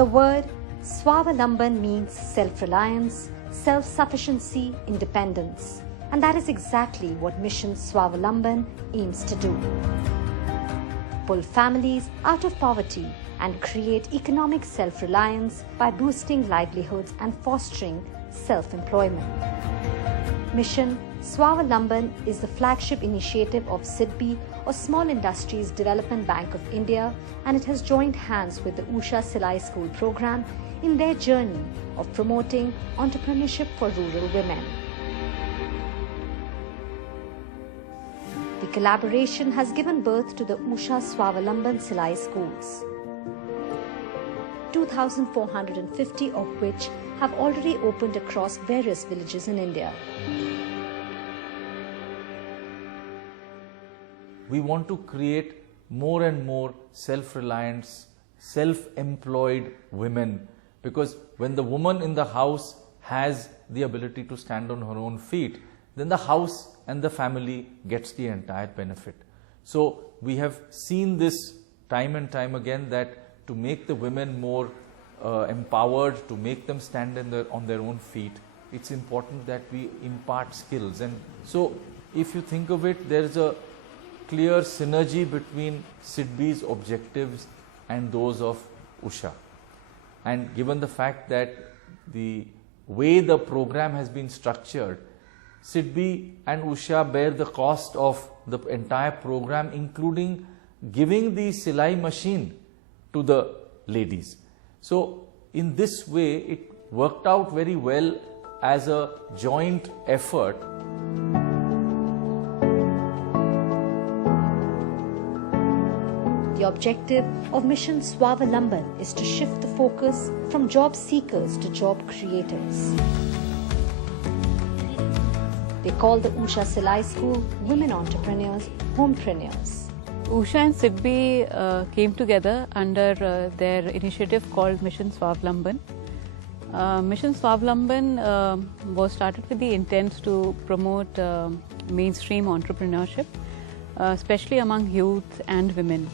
The word Swavalamban means self-reliance, self-sufficiency, independence. And that is exactly what Mission Swavalamban aims to do. Pull families out of poverty and create economic self-reliance by boosting livelihoods and fostering self-employment. Mission Swavalamban is the flagship initiative of SIDBI, or Small Industries Development Bank of India, and it has joined hands with the USHA Silai School program in their journey of promoting entrepreneurship for rural women. The collaboration has given birth to the USHA Swavalamban Silai Schools, 2,450 of which have already opened across various villages in India. We want to create more and more self-reliant, self-employed women, because when the woman in the house has the ability to stand on her own feet, then the house and the family gets the entire benefit. So we have seen this time and time again, that to make the women more empowered, to make them stand on their own feet, it's important that we impart skills. And so if you think of it, there is a clear synergy between SIDBI's objectives and those of USHA. And given the fact that the way the program has been structured, SIDBI and USHA bear the cost of the entire program, including giving the Silai machine to the ladies. So in this way, it worked out very well as a joint effort. The objective of Mission Swavalamban is to shift the focus from job seekers to job creators. They call the USHA Silai School Women Entrepreneurs, Homepreneurs. USHA and SIDBI came together under their initiative called Mission Swavalamban. Mission Swavalamban was started with the intent to promote mainstream entrepreneurship, especially among youth and women.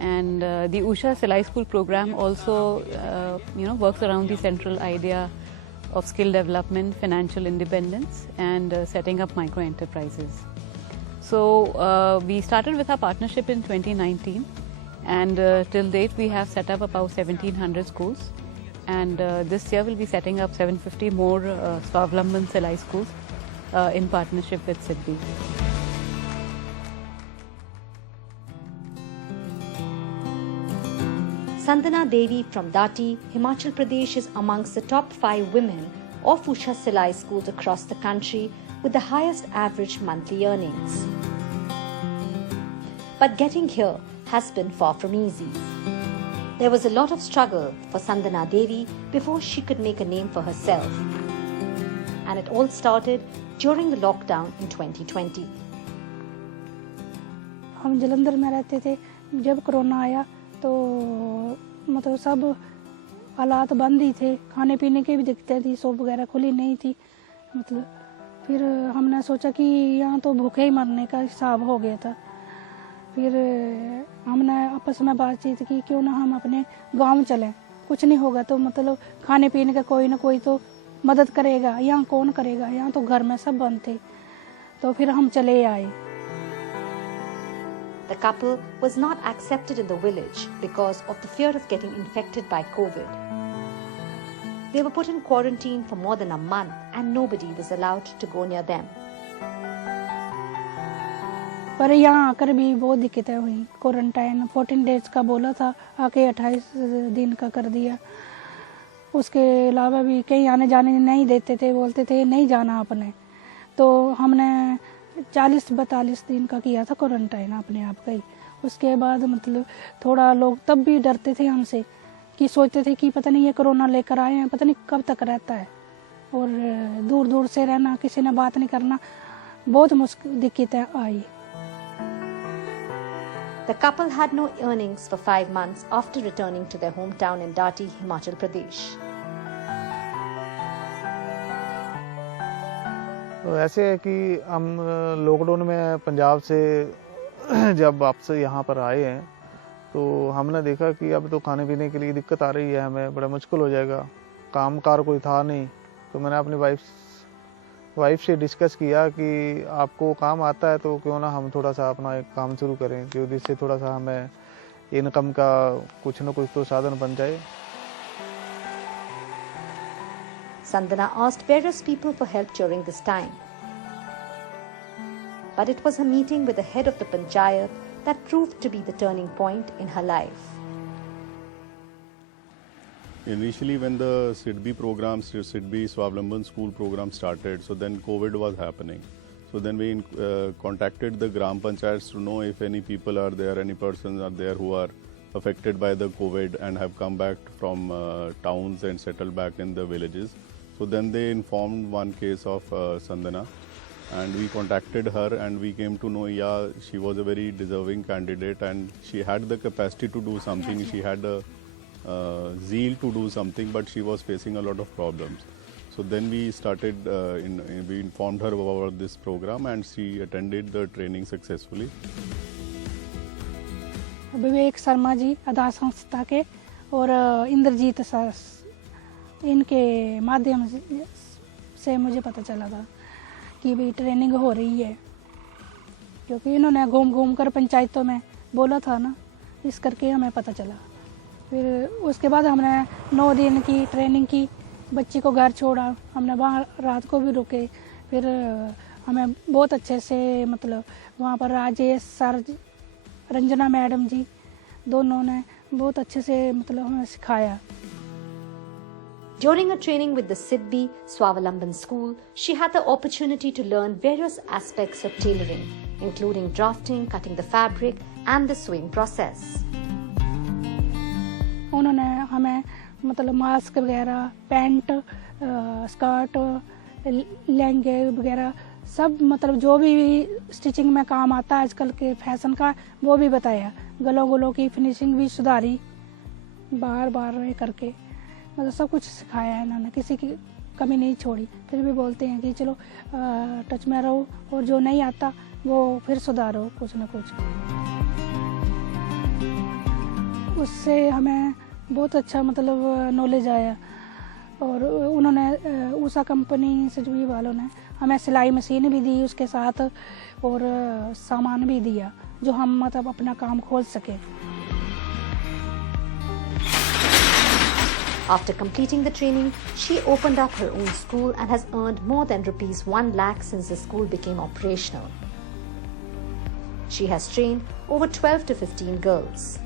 And the USHA Silai School program also works around the central idea of skill development, financial independence, and setting up micro enterprises. So we started with our partnership in 2019, and till date we have set up about 1,700 schools, and this year we'll be setting up 750 more Swavalamban Silai Schools in partnership with SIDBI. Sandna Devi from Dati, Himachal Pradesh is amongst the top 5 women of USHA Silai Schools across the country with the highest average monthly earnings. But getting here has been far from easy. There was a lot of struggle for Sandna Devi before she could make a name for herself. And it all started during the lockdown in 2020. हम जलंधर में रहते थे, जब corona आया तो मतलब सब हालात बंद ही थे, खाने पीने की भी दिक्कतें थी, शॉप वगैरह खुली नहीं थी। मतलब फिर हमने सोचा कि यहाँ तो भूखे ही मरने का हिसाब हो गया था। फिर हमने आपस में बातचीत की, क्यों ना हम अपने गांव चलें, कुछ नहीं होगा तो मतलब खाने पीने का कोई ना कोई तो मदद करेगा, यहाँ कौन करेगा, यहाँ तो घर में सब बंद थे। तो फिर हम चले आए। The couple was not accepted in the village because of the fear of getting infected by COVID. They were put in quarantine for more than a month and nobody was allowed to go near them. पर यहाँ आकर भी बहुत दिक्कतें हुई। Quarantine 14 days का बोला था, आके 28 दिन का कर दिया। उसके अलावा भी कहीं आने जाने नहीं देते थे, बोलते थे नहीं जाना आपने। तो हमने 40-42 दिन का किया था क्वारंटाइन अपने आप का ही। उसके बाद मतलब थोड़ा लोग तब भी डरते थे हमसे, कि सोचते थे कि पता नहीं ये कोरोना लेकर आए हैं, पता नहीं कब तक रहता है। और दूर दूर से रहना, किसी ने बात नहीं करना, बहुत मुश्किल दिक्कतें आई। The couple had no earnings for 5 months after returning to their hometown in Dati, Himachal Pradesh. तो ऐसे है कि हम लॉकडाउन में पंजाब से जब वापस यहाँ पर आए हैं तो हमने देखा कि अब तो खाने पीने के लिए दिक्कत आ रही है, हमें बड़ा मुश्किल हो जाएगा, काम कार कोई था नहीं। तो मैंने अपनी वाइफ से डिस्कस किया कि आपको काम आता है तो क्यों ना हम थोड़ा सा अपना एक काम शुरू करें, कि जिससे थोड़ा सा हमें इनकम का कुछ न कुछ तो साधन बन जाए। Sandna asked various people for help during this time. But it was her meeting with the head of the Panchayat that proved to be the turning point in her life. Initially, when the SIDBI program, SIDBI Swavalamban School program started, so then COVID was happening. So then we contacted the Gram Panchayats to know if any people are there, any persons are there who are affected by the COVID and have come back from towns and settled back in the villages. So then they informed one case of Sandna, and we contacted her and we came to know, yeah, she was a very deserving candidate and she had the capacity to do something. She had a zeal to do something, but she was facing a lot of problems. So then we started, we informed her about this program and she attended the training successfully. Vivek Sharma ji आधार संस्था के और Indrajit sir, इनके माध्यम से मुझे पता चला था कि भी ट्रेनिंग हो रही है, क्योंकि इन्होंने घूम घूम कर पंचायतों में बोला था ना, इस करके हमें पता चला। फिर उसके बाद हमने 9 दिन की ट्रेनिंग की, बच्ची को घर छोड़ा, हमने वहाँ रात को भी रुके। फिर हमें बहुत अच्छे से मतलब वहाँ पर राजेश सर, रंजना मैडम जी, दोनों ने बहुत अच्छे से मतलब हमें सिखाया। During her training with the SIDBI Swavalamban School, she had the opportunity to learn various aspects of tailoring, including drafting, cutting the fabric, and the sewing process. उन्होंने हमें मतलब मास्क वगैरह, पैंट, स्कर्ट, लहंगे वगैरह सब मतलब जो भी स्टिचिंग में काम आता है आजकल के फैशन का, वो भी बताया। गलों की फिनिशिंग भी सुधारी, बार करके मतलब सब कुछ सिखाया है इन्होंने, किसी की कमी नहीं छोड़ी। फिर भी बोलते हैं कि चलो टच में रहो और जो नहीं आता वो फिर सुधारो कुछ ना कुछ। उससे हमें बहुत अच्छा मतलब नॉलेज आया। और उन्होंने उषा कंपनी SIDBI वालों ने हमें सिलाई मशीन भी दी उसके साथ, और सामान भी दिया जो हम मतलब अपना काम खोल सके। After completing the training, she opened up her own school and has earned more than rupees 1 lakh since the school became operational. She has trained over 12 to 15 girls.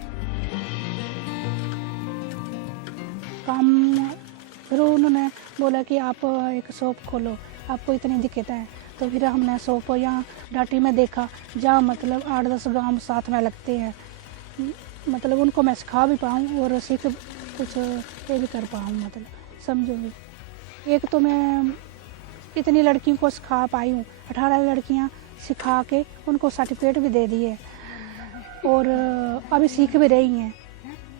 फिर उन्होंने बोला कि आप एक शॉप खोलो, आपको इतनी दिक्कत है। तो फिर हमने शॉप यहाँ डाटी में देखा, जहाँ मतलब 8-10 गांव साथ में लगते हैं, मतलब उनको मैं सिखा भी पाऊँ और सीख कुछ ये भी कर पाऊँ, मतलब समझो। एक तो मैं इतनी लड़कियों को सिखा पाई हूँ, 18 लड़कियाँ सिखा के उनको सर्टिफिकेट भी दे दिए, और अभी सीख भी रही हैं,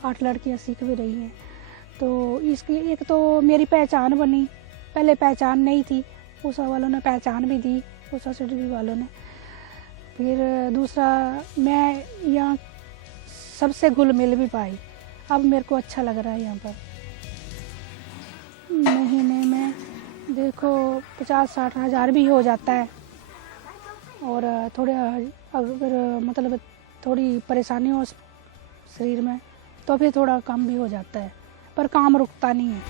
8 लड़कियाँ सीख भी रही हैं। तो इसकी एक तो मेरी पहचान बनी, पहले पहचान नहीं थी, उषा वालों ने पहचान भी दी, उषा SIDBI वालों ने। फिर दूसरा, मैं यहाँ सबसे घुल मिल भी पाई, अब मेरे को अच्छा लग रहा है यहाँ पर। महीने में देखो 50-60 हज़ार भी हो जाता है, और थोड़े अगर मतलब थोड़ी परेशानी हो शरीर में तो फिर थोड़ा कम भी हो जाता है, पर काम रुकता नहीं है।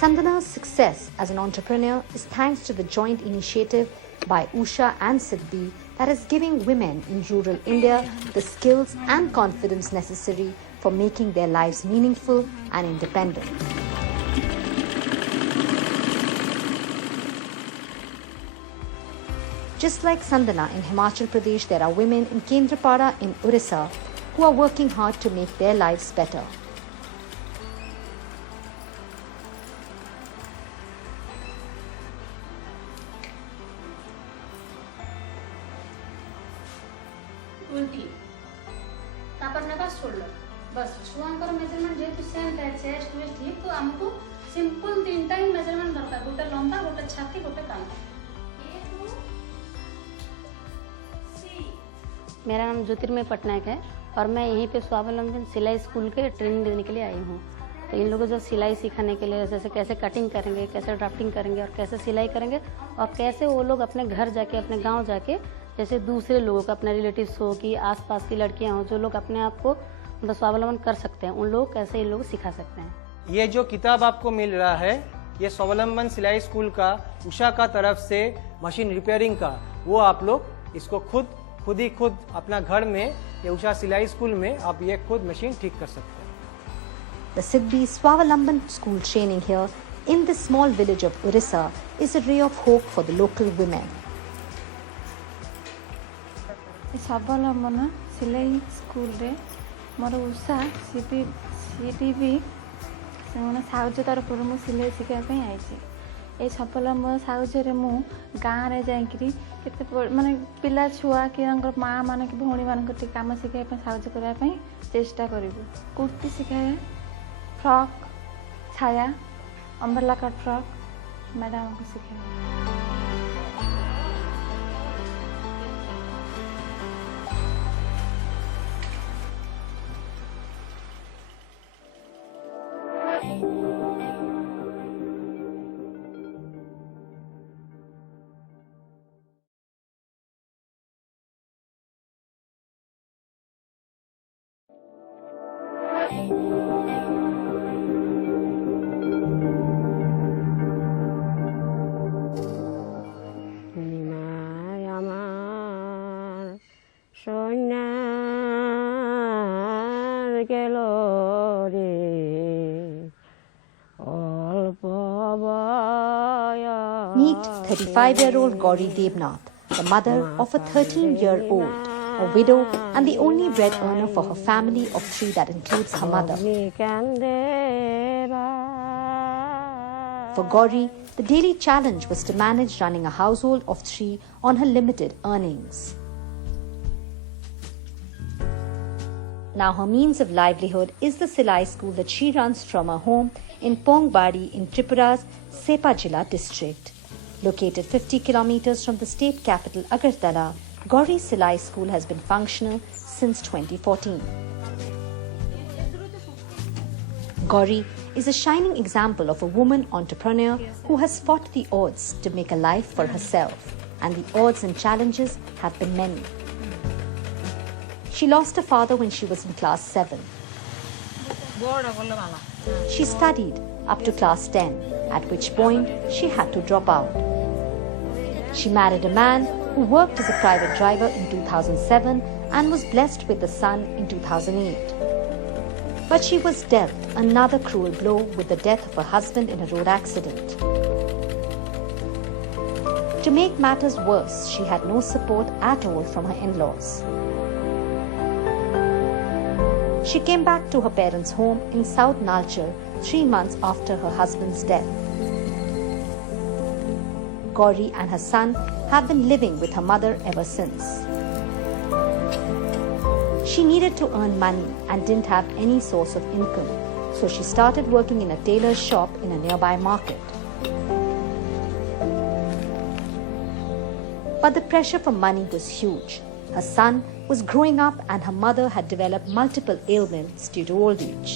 Sandna's success as an entrepreneur is thanks to the joint initiative by USHA and SIDBI that is giving women in rural India the skills and confidence necessary for making their lives meaningful and independent. Just like Sandna in Himachal Pradesh, there are women in Tripura in Orissa who are working hard to make their lives better. उल्टी तापर नेबा shoulder बस छुआंकर measurement जेतु same था, chest waste ठीक, तो हमको simple 3टा ही measurement दरकार, गोटे लंबा, गोटे छाती, गोटे कांधा। मेरा नाम ज्योतिर्मय पटनायक है और मैं यहीं पे स्वावलंबन सिलाई स्कूल के ट्रेनिंग देने के लिए आई हूँ। तो इन लोगों को जो सिलाई सिखाने के लिए जैसे कैसे कटिंग करेंगे, कैसे ड्राफ्टिंग करेंगे और कैसे सिलाई करेंगे और कैसे वो लोग अपने घर जाके, अपने गाँव जाके जैसे दूसरे लोगों को, अपने रिलेटिव्स हो कि आसपास की लड़कियाँ हों जो लोग अपने आप को मतलब स्वावलंबन कर सकते हैं, उन लोग कैसे इन लोग सिखा सकते हैं। ये जो किताब आपको मिल रहा है ये स्वावलंबन सिलाई स्कूल का उषा का तरफ से मशीन रिपेयरिंग का, वो आप लोग इसको खुद ही अपना घर में ये उषा सिलाई स्कूल में आप ये खुद मशीन ठीक कर सकते हैं। The SIDBI Swavalamban School training here in this small village of Orissa is a ray of hope for the local women. स्वावलंबन सिलाई स्कूल रे मोर उषा सीडीबी से साहय तरफ मु सिलाई शिखापी आई। ये स्वावलंबन साहय मु गाँव में जाकि माने पिला छुआ कि माँ मान कि भौणी मान कम शिखापी साहय करने चेष्टा करूँ। कुर्ती शिखाए, फ्रॉक, छाया, अम्ब्रेला कट फ्रॉक मैडम को सिखाए। Meet 35-year-old Gouri Debnath, the mother of a 13-year-old, a widow and the only bread earner for her family of 3 that includes her mother. For Gouri, the daily challenge was to manage running a household of 3 on her limited earnings. Now her means of livelihood is the Silai School that she runs from her home in Pongbadi in Tripura's Sepa Jilla district. Located 50 kilometers from the state capital Agartala, Gouri Silai School has been functional since 2014. Gouri is a shining example of a woman entrepreneur who has fought the odds to make a life for herself, and the odds and challenges have been many. She lost her father when she was in class 7. She studied up to class 10, at which point she had to drop out. She married a man who worked as a private driver in 2007 and was blessed with a son in 2008. But she was dealt another cruel blow with the death of her husband in a road accident. To make matters worse, she had no support at all from her in-laws. She came back to her parents' home in South Nalchar 3 months after her husband's death. Gouri and her son have been living with her mother ever since. She needed to earn money and didn't have any source of income, so she started working in a tailor's shop in a nearby market. But the pressure for money was huge. Her son was growing up and her mother had developed multiple ailments due to old age.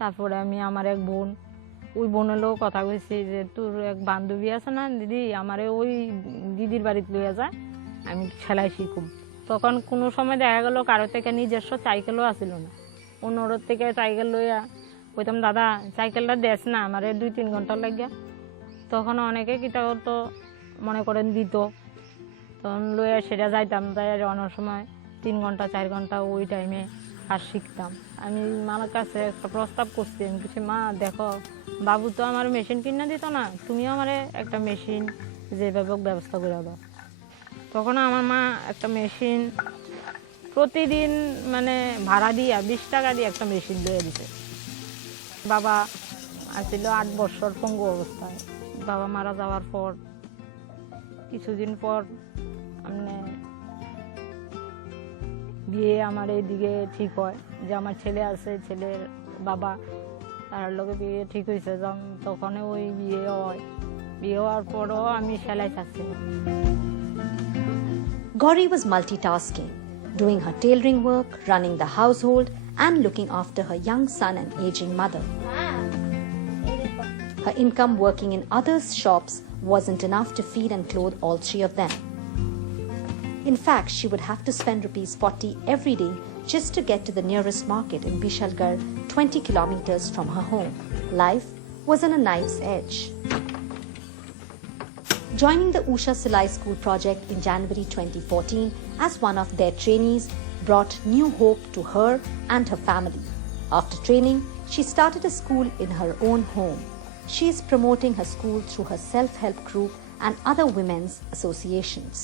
তারপরে আমি আমার এক বোন, ওই বোনেরও কথা কইছি যে তোর এক বান্ধবী আছে না দিদি, আমারে ওই দিদির বাড়িতে লইয়া যায়, আমি সেলাই শিখুম। তখন কোনো সময় দেখা গেল কারো থেকে নিজস্ব সাইকেলও আসিল না, অন্যর থেকে সাইকেল লইয়া কইতাম দাদা সাইকেলটা দেস না আমারে 2-3 ঘন্টা লাগিয়া। তখন অনেকে কিতা করতো মনে করেন দিত, তখন লইয়া সেটা যাইতাম, যাই অনেক সময় 3 ঘন্টা 4 ঘন্টা ওই টাইমে আর শিখতাম। আমি মার কাছে একটা প্রস্তাব করছি, আমি কিছু মা দেখো বাবু তো আমার মেশিন কিনে দিত না, তুমি আমারে একটা মেশিন যেভাবে ব্যবস্থা করে দাও। তখন আমার মা একটা মেশিন প্রতিদিন মানে ভাড়া দিয়া 20 টাকা দিয়ে একটা মেশিন দিয়ে দিতে। বাবা আসছিল 8 বছর পঙ্গু অবস্থায়। বাবা মারা যাওয়ার পর কিছুদিন পর মানে বিয়ে আমার এইদিকে ঠিক হয়, যে আমার ছেলে আছে, ছেলের বাবা তার লগে বিয়ে ঠিক হয়েছে, তখন ওই বিয়ে হয়। বিয়ে হওয়ার পরও আমি সেলাই ছাড়ছিলাম। Gouri was multitasking, doing her tailoring work, running the household, and looking after her young son and aging mother. Her income working in others' shops wasn't enough to feed and clothe all three of them. In fact, she would have to spend ₹40 every day just to get to the nearest market in Bishalgarh, 20 kilometers from her home. Life was on a knife's edge. Joining the USHA Silai School project in January 2014 as one of their trainees brought new hope to her and her family. After training, she started a school in her own home. She is promoting her school through her self-help group and other women's associations.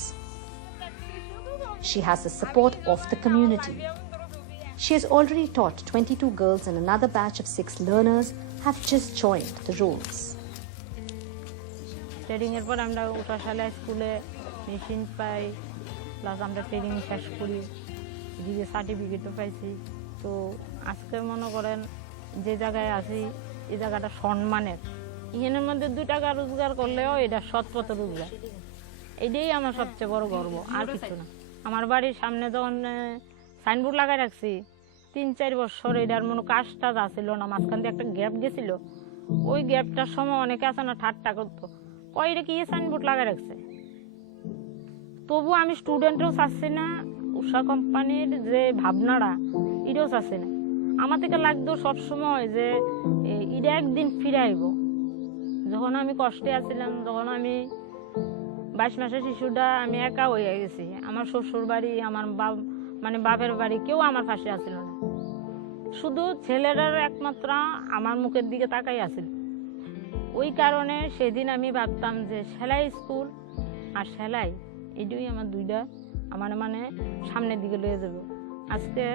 She has the support of the community. She has already taught 22 girls and another batch of 6 learners have just joined the rolls. Training এর পর আমরা উষা সেলাই স্কুলে machine পাই, plus আমরা training শেষ করি, এদিকে সার্টিফিকেটও পাইছি। তো আজকে মনে করেন যে জায়গায় আছি এই জায়গাটা সম্মানের, ইহেনের মধ্যে 2 টাকা রোজগার করলেও এটা সৎ পথে রোজগার, এটাই আমার সবচেয়ে বড় গর্ব, আর কিছু না। আমার বাড়ির সামনে যখন সাইনবোর্ড লাগাই রাখছি 3-4 বছর এটার মনে কাজটা আসছিল না, মাঝখান দিয়ে একটা গ্যাপ গেছিল, ওই গ্যাপটার সময় অনেকে আছে না ঠাট্টা করতো, কয়টা কি সাইনবোর্ড লাগাই রাখছে। তবু আমি স্টুডেন্টও চাচ্ছি না, উষা কোম্পানির যে ভাবনাটা এটাও চাচ্ছি না। আমার থেকে লাগতো সবসময় যে এটা একদিন ফিরে আইব। যখন আমি কষ্টে আছিলাম, যখন আমি 22 মাসের শিশুটা আমি একা হয়ে গেছি, আমার শ্বশুর বাড়ি, আমার বাপের বাড়ি কেউ আমার পাশে আসছিল না, শুধু ছেলেরার একমাত্র আমার মুখের দিকে তাকাই আছিল। ওই কারণে সেদিন আমি ভাবতাম যে সেলাই স্কুল আর সেলাই এটাই আমার দুইটা আমার সামনের দিকে লয়ে যাব। আজকে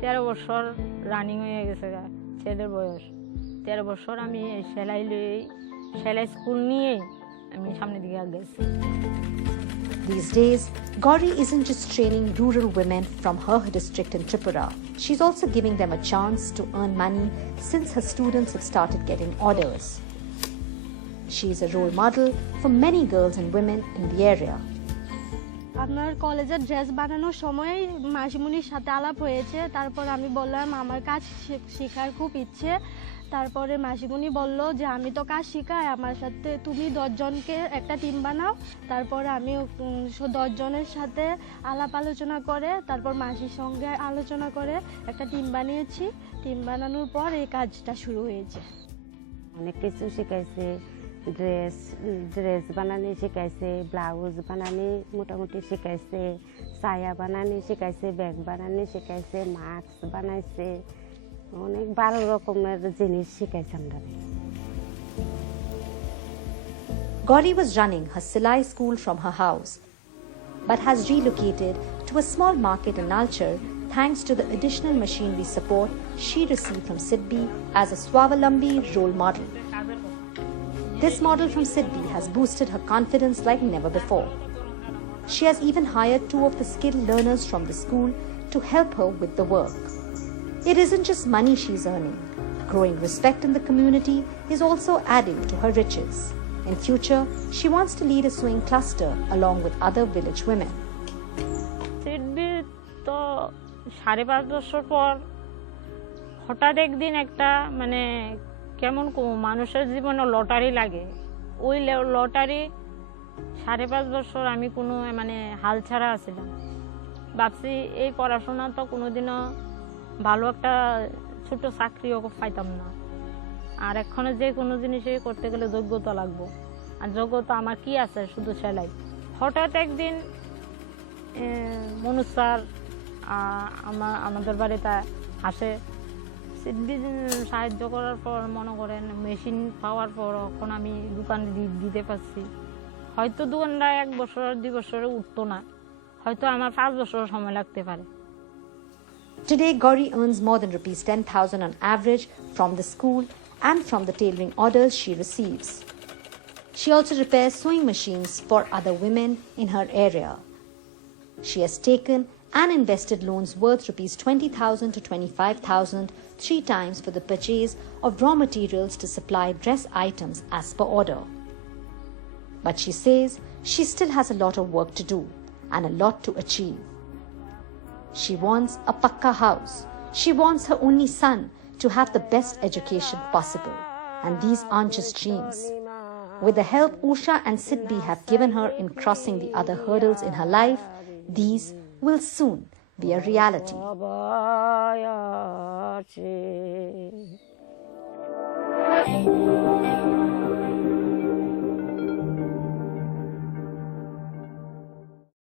13 বছর রানিং হয়ে গেছে, ছেলের বয়স 13 বছর আমি এই সেলাই স্কুল নিয়েই আমি সামনের দিকে আগাইছি। These days, Gouri isn't just training rural women from her district in Tripura. She's also giving them a chance to earn money since her students have started getting orders. She is a role model for many girls and women in the area. আপনার কলেজের dress বানানোর সময় মাসিমণির সাথে আলাপ হয়েছে, তারপর আমি বললাম আমার কাজ শেখার খুব ইচ্ছে। তারপরে মাসিমণি বলল যে আমি তো কাজ শেখাই, আমার সাথে তুমি 10 জনকে একটা টিম বানাও। তারপরে আমি 10 জনের সাথে আলাপ আলোচনা করে, তারপর মাসির সঙ্গে আলোচনা করে একটা টিম বানিয়েছি। টিম বানানোর পর এই কাজটা শুরু হয়েছে। অনেক কিছু শিখাইছে, ড্রেস বানানি শিখাইছে, ব্লাউজ বানানি মোটামুটি শিখাইছে, সায়া বানানি শিখাইছে, ব্যাগ বানানি শিখাইছে, মাস্ক বানাইছে, অনেক 12 রকমের জিনিস শিখাইছে আমরা। Gouri was running her Silai school from her house, but has relocated to a small market in Nalchar thanks to the additional machinery support she received from SIDBI as a Swavalambi role model. This model from SIDBI has boosted her confidence like never before. She has even hired 2 of the skilled learners from the school to help her with the work. It isn't just money she's earning. Growing respect in the community is also adding to her riches. In future, she wants to lead a sewing cluster along with other village women. SIDBI তো 5.5 বছর পর হঠাৎ একদিন একটা কেমন মানুষের জীবনে lottery লাগে, ওই লটারি 5.5 বছর আমি কোনো হাল ছাড়া আছিলাম। ভাবছি এই পড়াশোনা তো কোনোদিনও ভালো একটা ছোট চাকরিও পাইতাম না, আর এখনো যে কোনো জিনিসই করতে গেলে যোগ্যতা লাগবো, আর যোগ্যতা আমার কি আছে, শুধু সেলাই। হঠাৎ একদিন মনোজ স্যার আমাদের বাড়িতে আসে, SIDBI সাহায্য করার পর মনে করেন মেশিন পাওয়ার পর এখন আমি দোকান দিতে পারছি। হয়তো দোকানটা 1 বছর 2 বছরে উঠতো না, হয়তো আমার 5 বছর সময় লাগতে পারে। Today, Gouri earns more than ₹10,000 on average from the school and from the tailoring orders she receives. She also repairs sewing machines for other women in her area. She has taken and invested loans worth rupees 20,000 to 25,000 3 times for the purchase of raw materials to supply dress items as per order. But she says she still has a lot of work to do and a lot to achieve. She wants a pakka house. She wants her only son to have the best education possible. And these aren't just dreams. With the help USHA and SIDBI have given her in crossing the other hurdles in her life, these will soon be a reality.